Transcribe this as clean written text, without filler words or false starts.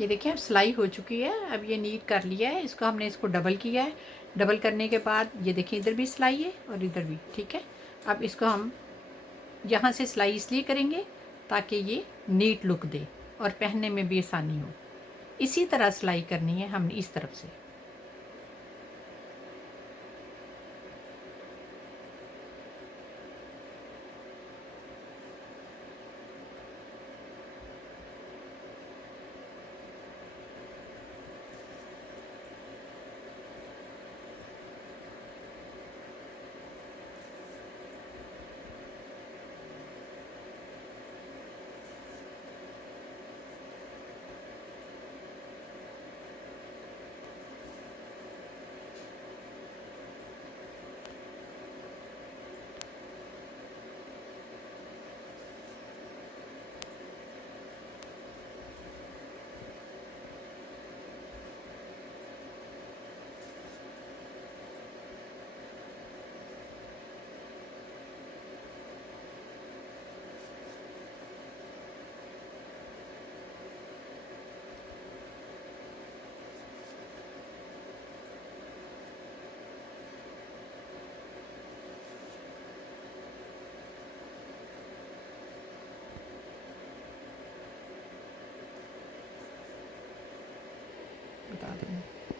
ये देखिए अब सिलाई हो चुकी है। अब ये नीट कर लिया है, इसको हमने इसको डबल किया है। डबल करने के बाद ये देखिए इधर भी सिलाई है और इधर भी, ठीक है। अब इसको हम यहाँ से सिलाई इसलिए करेंगे ताकि ये नीट लुक दे और पहनने में भी आसानी हो। इसी तरह सिलाई करनी है हमने इस तरफ से। बता दूँ